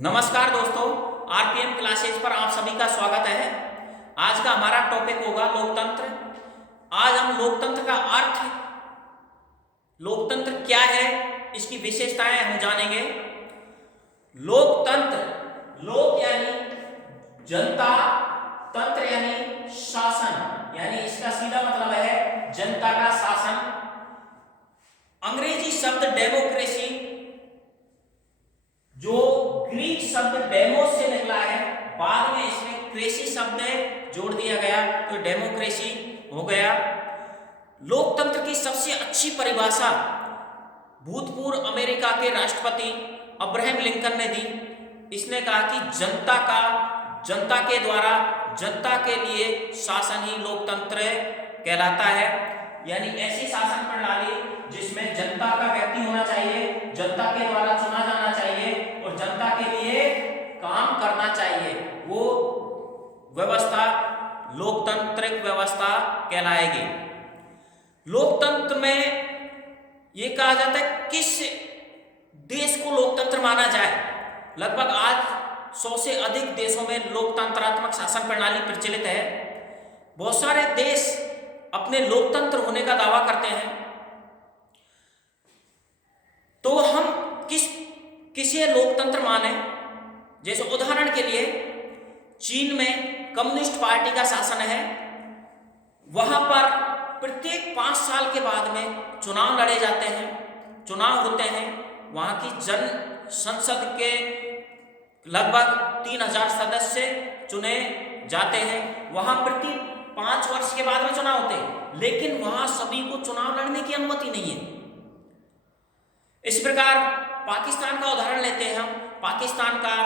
नमस्कार दोस्तों, RPM classes पर आप सभी का स्वागत है। आज का हमारा टॉपिक होगा लोकतंत्र। आज हम लोकतंत्र का अर्थ, लोकतंत्र क्या है, इसकी विशेषताएं हम जानेंगे। लोकतंत्र, लोक यानी जनता, तंत्र यानी शासन, यानी इसका सीधा मतलब है जनता का शासन। अंग्रेजी शब्द डेमोक्रेसी, जो ग्रीक शब्द डेमोस से निकला है, बाद में इसमें क्रेसी शब्द जोड़ दिया गया तो डेमोक्रेसी हो गया। लोकतंत्र की सबसे अच्छी परिभाषा भूतपूर्व अमेरिका के राष्ट्रपति अब्राहम लिंकन ने दी। इसने कहा कि जनता के द्वारा जनता के लिए शासन ही लोकतंत्र कहलाता है। यानी ऐसी शासन प्रणाली जिसमें जनता का व्यक्ति होना चाहिए, जनता के द्वारा चुना जाना चाहिए और जनता के लिए काम करना चाहिए, वो व्यवस्था लोकतांत्रिक व्यवस्था कहलाएगी। लोकतंत्र में यह कहा जाता है किस देश को लोकतंत्र माना जाए। लगभग आज 100 से अधिक देशों में लोकतंत्रात्मक शासन प्रणाली प्रचलित है। बहुत सारे देश अपने लोकतंत्र होने का दावा करते हैं। तो हम किसे लोकतंत्र माने? जैसे उदाहरण के लिए चीन में कम्युनिस्ट पार्टी का शासन है। वहां पर प्रत्येक 5 साल के बाद में चुनाव लड़े जाते हैं, चुनाव होते हैं। वहां की जन संसद के लगभग 3000 सदस्य चुने जाते हैं। वहां प्रति 5 वर्ष के बाद में चुनाव होते हैं, लेकिन वहां सभी को चुनाव लड़ने की अनुमति नहीं है। इस प्रकार पाकिस्तान का उदाहरण लेते हैं हम। पाकिस्तान का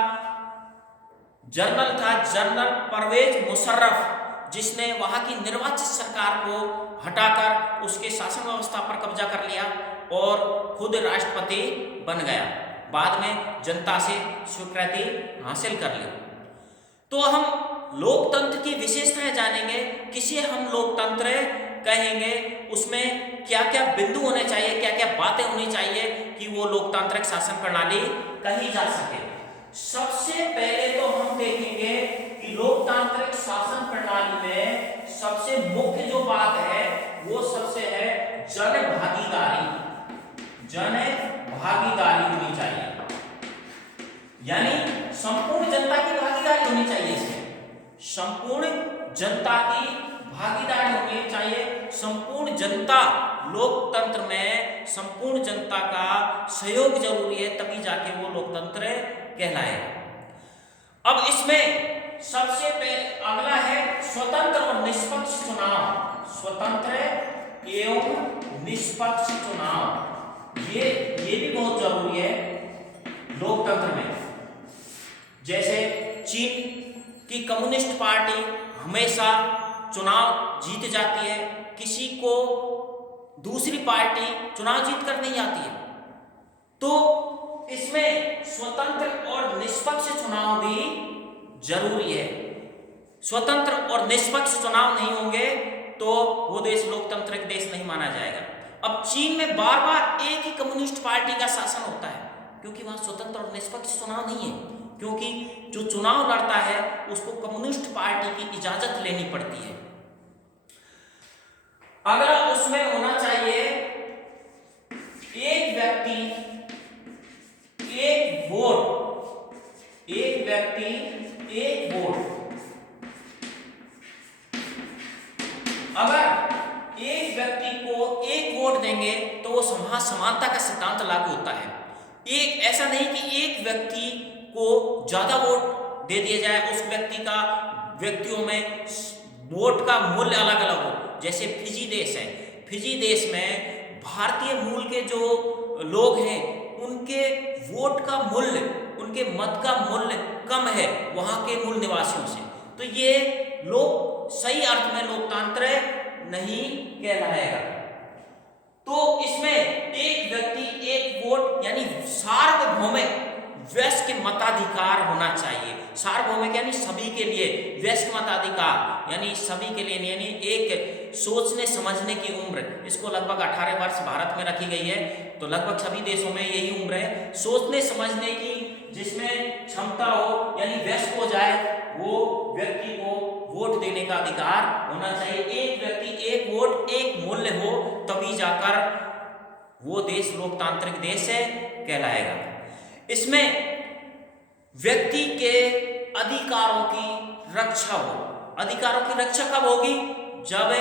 जनरल था जनरल परवेज मुशर्रफ, जिसने वहां की निर्वाचित सरकार को हटाकर उसके शासन व्यवस्था पर कब्जा कर लिया और खुद राष्ट्रपति बन गया। बाद में जनता से स्वीकृति हासिल कर ली। तो हम लोकतंत्र की विशेषताएं जानेंगे, किसे हम लोकतंत्र कहेंगे, उसमें क्या क्या बिंदु होने चाहिए, क्या क्या बातें होनी चाहिए कि वो लोकतांत्रिक शासन प्रणाली कही जा सके। सबसे पहले तो हम देखेंगे कि लोकतांत्रिक शासन प्रणाली में सबसे मुख्य जो बात है वो सबसे है जन भागीदारी। जन भागीदारी होनी चाहिए, यानी संपूर्ण जनता की भागीदारी होनी चाहिए। इसमें संपूर्ण जनता की भागीदारी होनी चाहिए। संपूर्ण जनता, लोकतंत्र में संपूर्ण जनता का सहयोग जरूरी है, तभी जाके वो लोकतंत्र कहलाए। अब इसमें सबसे अगला है स्वतंत्र और निष्पक्ष चुनाव। स्वतंत्र एवं निष्पक्ष चुनाव, ये भी बहुत जरूरी है लोकतंत्र में। जैसे चीन की कम्युनिस्ट पार्टी हमेशा चुनाव जीत जाती है, किसी को दूसरी पार्टी चुनाव जीत कर नहीं आती है। तो इसमें स्वतंत्र और निष्पक्ष चुनाव भी जरूरी है। स्वतंत्र और निष्पक्ष चुनाव नहीं होंगे तो वो देश लोकतांत्रिक देश नहीं माना जाएगा। अब चीन में बार बार एक ही कम्युनिस्ट पार्टी का शासन होता है, क्योंकि वहां स्वतंत्र और निष्पक्ष चुनाव नहीं है। क्योंकि जो चुनाव लड़ता है उसको कम्युनिस्ट पार्टी की इजाजत लेनी पड़ती है। अगर उसमें होना चाहिए एक व्यक्ति एक वोट, एक व्यक्ति एक वोट। अगर एक व्यक्ति को एक वोट देंगे तो वो समानता का सिद्धांत लागू होता है। एक ऐसा नहीं कि एक व्यक्ति को ज्यादा वोट दे दिया जाए, उस व्यक्ति का व्यक्तियों में वोट का मूल्य अलग अलग हो। जैसे फिजी देश है, फिजी देश में भारतीय मूल के जो लोग हैं उनके वोट का मूल्य, उनके मत का मूल्य कम है वहां के मूल निवासियों से। तो ये लोग सही अर्थ में लोकतंत्र नहीं कहलाएगा। तो इसमें एक व्यक्ति एक वोट यानी सार्वभौमिक वयस्क मताधिकार होना चाहिए। सार्वभौमिक यानी सभी के लिए, वयस्क मताधिकार यानी सभी के लिए, यानी एक सोचने समझने की उम्र, इसको लगभग 18 वर्ष भारत में रखी गई है। तो लगभग सभी देशों में यही उम्र है सोचने समझने की, जिसमें क्षमता व्यक्ति को वोट देने का अधिकार होना चाहिए। एक व्यक्ति एक वोट एक मूल्य हो, तभी जाकर वो देश लोकतांत्रिक देश है कहलाएगा। इसमें व्यक्ति के अधिकारों की रक्षा हो। अधिकारों की रक्षा कब होगी? जब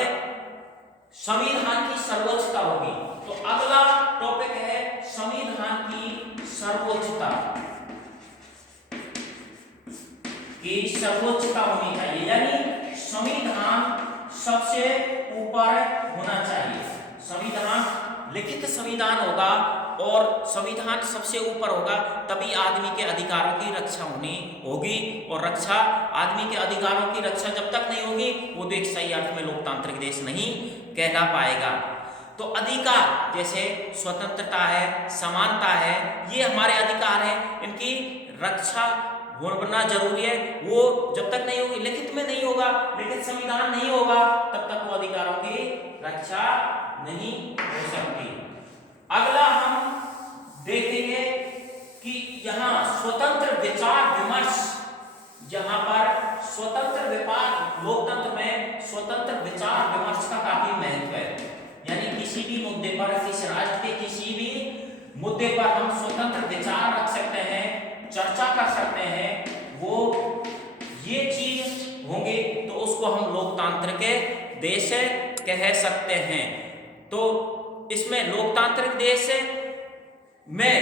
संविधान की सर्वोच्चता होगी। तो अगला टॉपिक है संविधान की सर्वोच्चता। की सर्वोच्चता होनी चाहिए, यानी संविधान सबसे ऊपर होना चाहिए। संविधान लिखित संविधान होगा और संविधान सबसे ऊपर होगा, तभी आदमी के अधिकारों की रक्षा होगी। और रक्षा, आदमी के अधिकारों की रक्षा जब तक नहीं होगी, वो देश सही अर्थ में लोकतांत्रिक देश नहीं कहला पाएगा। तो अधिकार जैसे स्वतंत्रता है, समानता है, ये हमारे अधिकार हैं, इनकी रक्षा होना जरूरी है। वो जब तक नहीं होगी, लिखित में नहीं होगा, लिखित संविधान नहीं होगा, तब तक वो अधिकारों की रक्षा नहीं हो सकती। अगला हम देखेंगे कि यहाँ स्वतंत्र विचार विमर्श, जहां पर स्वतंत्र विचार, लोकतंत्र में स्वतंत्र विचार विमर्श का काफी महत्व है। यानी किसी भी मुद्दे पर, किसी राष्ट्र के किसी भी मुद्दे पर हम स्वतंत्र विचार रख सकते हैं, चर्चा कर सकते हैं। वो ये चीज होंगे तो उसको हम लोकतांत्रिक देश कह सकते हैं। तो इसमें लोकतांत्रिक देश में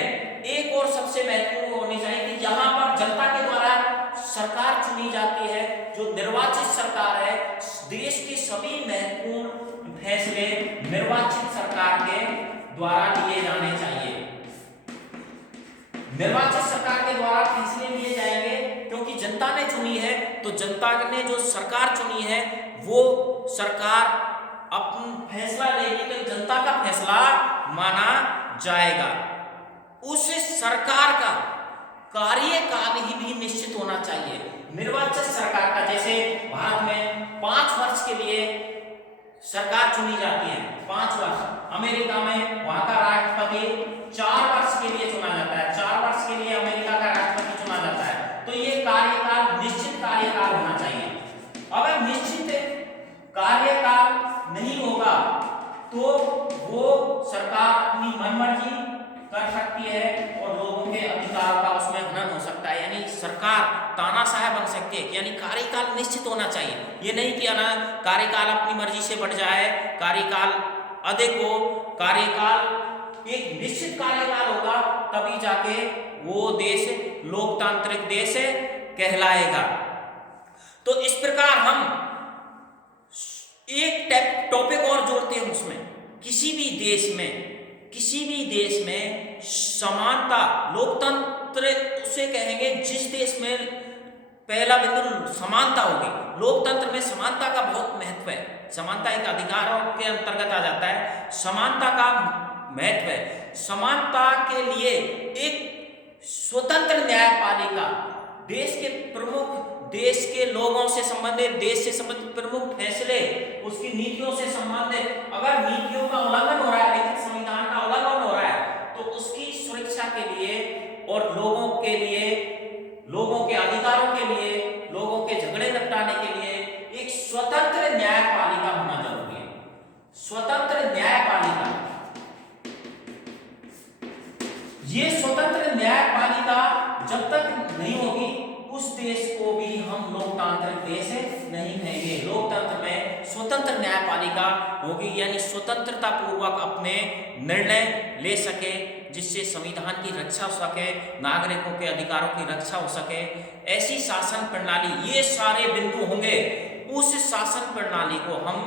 एक और सबसे महत्वपूर्ण होनी चाहिए कि जहां पर जनता के द्वारा सरकार चुनी जाती है, जो निर्वाचित सरकार है, देश के सभी महत्वपूर्ण फैसले निर्वाचित सरकार के द्वारा लिए जाने चाहिए। निर्वाचित सरकार के द्वारा फैसले लिए जाएंगे क्योंकि जनता ने चुनी है। तो जनता ने जो सरकार चुनी है, वो सरकार अपना फैसला लेगी तो जनता का फैसला माना जाएगा। उस सरकार का कार्यकाल ही भी निश्चित होना चाहिए। निर्वाचित सरकार का, जैसे भारत में 5 वर्ष के लिए सरकार चुनी जाती है, 5 वर्ष। अमेरिका में वहां का राष्ट्रपति 4 वर्ष के लिए चुना जाता है, 4 वर्ष के लिए अमेरिका का राष्ट्रपति चुना जाता है। तो ये कार्यकाल, निश्चित कार्यकाल होना चाहिए। अगर निश्चित कार्यकाल नहीं होगा तो वो सरकार अपनी मनमर्जी कर सकती है और लोगों के अधिकार का उसमें हनन हो सकता है। यानी सरकार तानाशाह बन सकती है। यानी कार्यकाल निश्चित होना चाहिए। ये नहीं कि कार्यकाल अपनी मर्जी से बढ़ जाए, कार्यकाल अधिक हो। कार्यकाल एक निश्चित कार्यकाल होगा, तभी जाके वो देश लोकतांत्रिक देश कहलाएगा। तो इस प्रकार हम एक टॉपिक और जोड़ते हैं उसमें, किसी भी देश में समानता, लोकतंत्र उसे कहेंगे जिस देश में पहला बिंदु समानता होगी। लोकतंत्र में समानता का बहुत महत्व है। समानता एक अधिकारों के अंतर्गत आ जाता है। समानता का महत्व है। समानता के लिए एक स्वतंत्र न्यायपालिका, देश के प्रमुख, देश के लोगों से संबंधित, देश से संबंधित प्रमुख फैसले, उसकी नीतियों से संबंधित, अगर नीतियों का उल्लंघन हो रहा है, लेकिन संविधान का उल्लंघन हो रहा है, तो उसकी सुरक्षा के लिए और लोगों के लिए, लोगों के अधिकारों के लिए, लोगों के झगड़े निपटाने के लिए एक स्वतंत्र न्यायपालिका होना जरूरी है। स्वतंत्र न्यायपालिका, ये स्वतंत्र न्यायपालिका जब तक नहीं होगी, उस देश को भी हम लोकतांत्रिक देश नहीं कहेंगे। लोकतंत्र में स्वतंत्र न्यायपालिका होगी, यानी स्वतंत्रता पूर्वक अपने निर्णय ले सके, जिससे संविधान की रक्षा हो सके, नागरिकों के अधिकारों की रक्षा हो सके। ऐसी शासन प्रणाली, ये सारे बिंदु होंगे, उस शासन प्रणाली को हम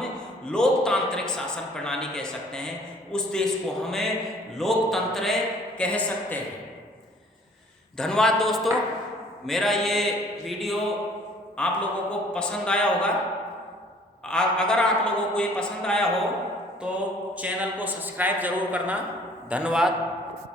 लोकतांत्रिक शासन प्रणाली कह सकते हैं। उस देश को हमें लोकतंत्र कह सकते हैं। धन्यवाद दोस्तों, मेरा ये वीडियो आप लोगों को पसंद आया होगा। अगर आप लोगों को ये पसंद आया हो तो चैनल को सब्सक्राइब जरूर करना। धन्यवाद।